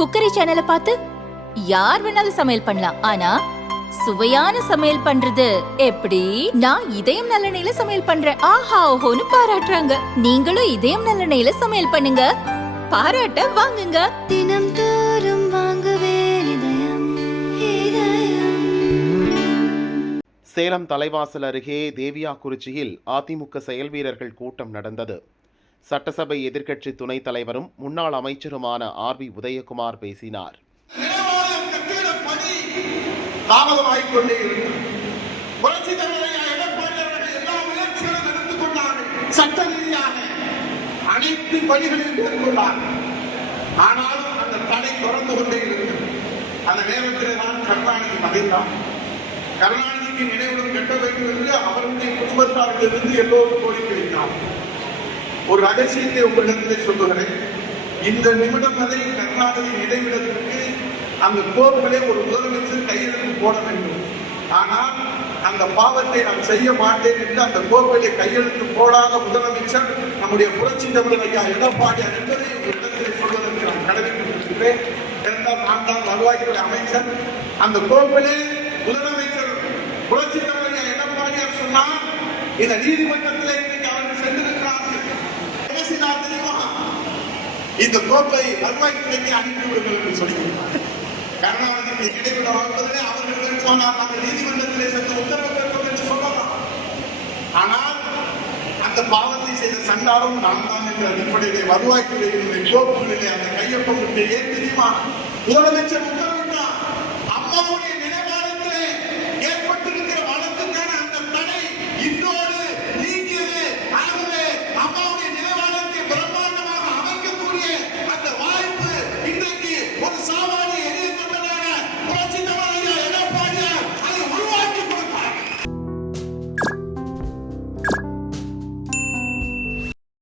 Cookery சேனலை பார்த்து யார் வேணாலும் சமையல் பண்ணலாம். ஆனா சுவையான சமையல் பண்றது எப்படி? நான் இதயம் நல்லெண்ணெயில சமையல் பண்றேன். ஆஹா ஓஹோன்னு பாராட்டுறாங்க. நீங்களும் இதயம் நல்லெண்ணெயில சமையல் பண்ணுங்க. பாராட்ட வாங்குங்க. தினம் தோறும் வாங்குவே இதயம் இதயம். சேலம் தலைவாசல் அருகே தேவியாக்குறிச்சியில் அதிமுக செயல் வீரர்கள் கூட்டம் நடந்தது. சட்டசபை எதிர்க்கட்சி துணைத் தலைவரும் முன்னாள் அமைச்சருமான ஆர் பி உதயகுமார் பேசினார். சட்ட ரீதியாக அனைத்து பணிகளையும் ஆனாலும் அந்த தடை தொடர்ந்து கொண்டே இருக்கிறது அந்த நேரத்தில் தான் கருணாநிதி கருணாநிதிக்கு நினைவுடன் கட்ட வேண்டும் என்று அவருடைய குடும்பத்தாரிலிருந்து எல்லோரும் கோரிக்கை வைத்தார் ஒரு ரகசியத்தை உங்களிடத்தில் சொல்லுகிறேன். இந்த நிமிடம் வரை கருணாநிதி இடைவிடத்திற்கு அந்த கோர்களை ஒரு முதலமைச்சர் கையெழுத்து போட வேண்டும். ஆனால் அந்த பாவத்தை நான் செய்ய மாட்டேன் என்று அந்த கோர்களை கையெழுத்து போடாத முதலமைச்சர் நம்முடைய புரட்சி தமிழர் ஐயா எடப்பாடியார் என்பதை உங்களிடத்திலே சொல்வதற்கு நான் கடமைப்பட்டிருக்கிறேன். இரண்டாம் நான் தான் வருவாய்த்துறை அமைச்சர் அந்த கோர்விலே முதலமைச்சர் புரட்சி தமிழர் ஐயா எடப்பாடியார் சொன்னால் இந்த நீதிமன்றத்திலே இன்றைக்கு அவர்கள் சென்றிருக்கிறார்கள் பேசினார் தெரியுமா இந்த கோப்பை வருவாய்த்துறைக்கு அனுப்பி விடுங்கள் என்று சொல்லியிருக்கிறார் கருணாநிதிக்கு இடைவிட வகுப்பதிலே அவர்கள் சொன்னார். நாங்கள் நீதிமன்றத்திலே சென்று உத்தரவு பெற்றோம் என்று சொல்லலாம் ஆனால் அந்த பாவத்தை செய்த சண்டாலும் நான் தான் என்ற அடிப்படையிலே வருவாய்த்துறையினுடைய கோப்புகளிலே அந்த கையொப்பம் ஏன் தெரியுமா முதலமைச்சர் உத்தரவிட்டார். அம்மாவுடைய